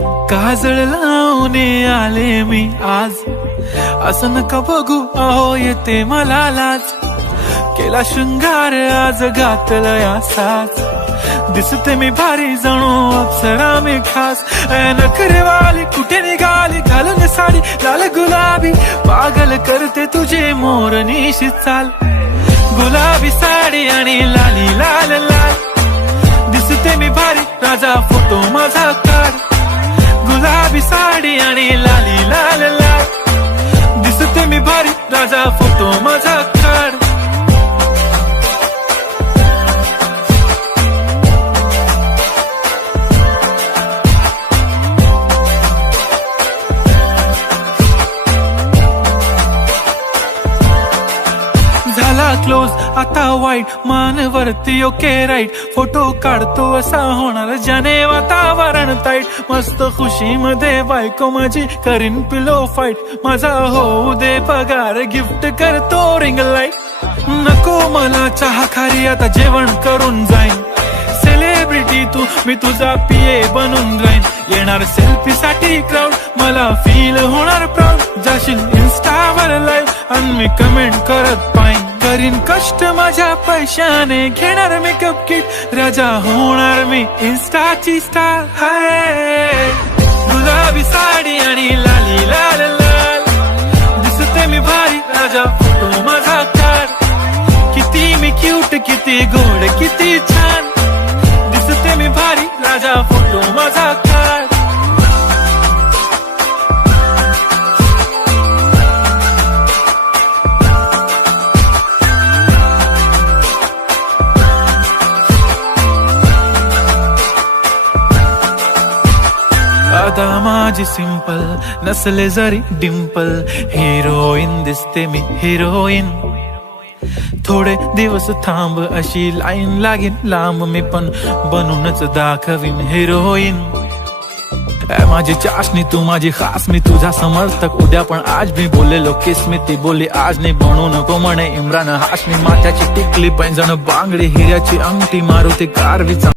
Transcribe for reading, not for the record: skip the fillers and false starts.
काजळ लावून आले मी आज, असं नका बघू अहो येते मला लाज. केला शृंगार आज घातलंय असाच, दिसते मी भारी जणू अप्सरा मी खास. नखरेवाली कुठे निघाली घालून साडी लाल गुलाबी, पागल करते तुझे मोरनीशी चाल. गुलाबी साडी आणि लाली लाल लाल, दिसते मी भारी राजा फोटो माझा काढ. गुलाबी साडी आणि लाली लाल लाल, दिसते मी भारी राजा फोटो माझा काढ. झाला क्लोज आता वाईट, मानवरती ओके राईट. फोटो काढतो असा होणार ज्याने वातावरण ताईट. मस्त खुशी मध्ये बायको माझी करीन पिलो फाईट. माझा होऊ दे पगार गिफ्ट करतो रिंग लाईट. नको मला चहा खारी आता जेवण करून जाईन. सेलिब्रिटी तू मी तुझा पिये बनून राहीन. येणार सेल्फी साठी क्राऊड मला फील होणार प्राऊड. जाशील इन्स्टावर लाईव्ह आणि मी कमेंट करत पाईन. करीन कष्ट माझ्या पैशाने घेणार मेकअप किट. राजा होणार मी इन्स्टाची स्टार. हाय गुलाबी साडी आणि लाली लाल लाल, दिसते मी भारी राजा फोटो माझा काढ. किती मी क्यूट किती गोड किती छान, दिसते मी भारी राजा फोटो माझा काढ. आता माझी सिंपल नसले जरी डिंपल, हिरोईन दिसते मी हिरोईन. थोडे दिवस थांब अशी लाईन लागेल लांब, मी पण बनूनच दाखवीन हिरोईन. माझी चाशनी तू माझी खास, मी तुझा समर्थक उद्या पण आज मी बोललेलो किस मी ती बोली आज नाही. बनू नको म्हणे इम्रान हाशमी. माथ्याची टिकली पैंजण बांगडी हिऱ्याची अंगठी, मारुती कारवीचा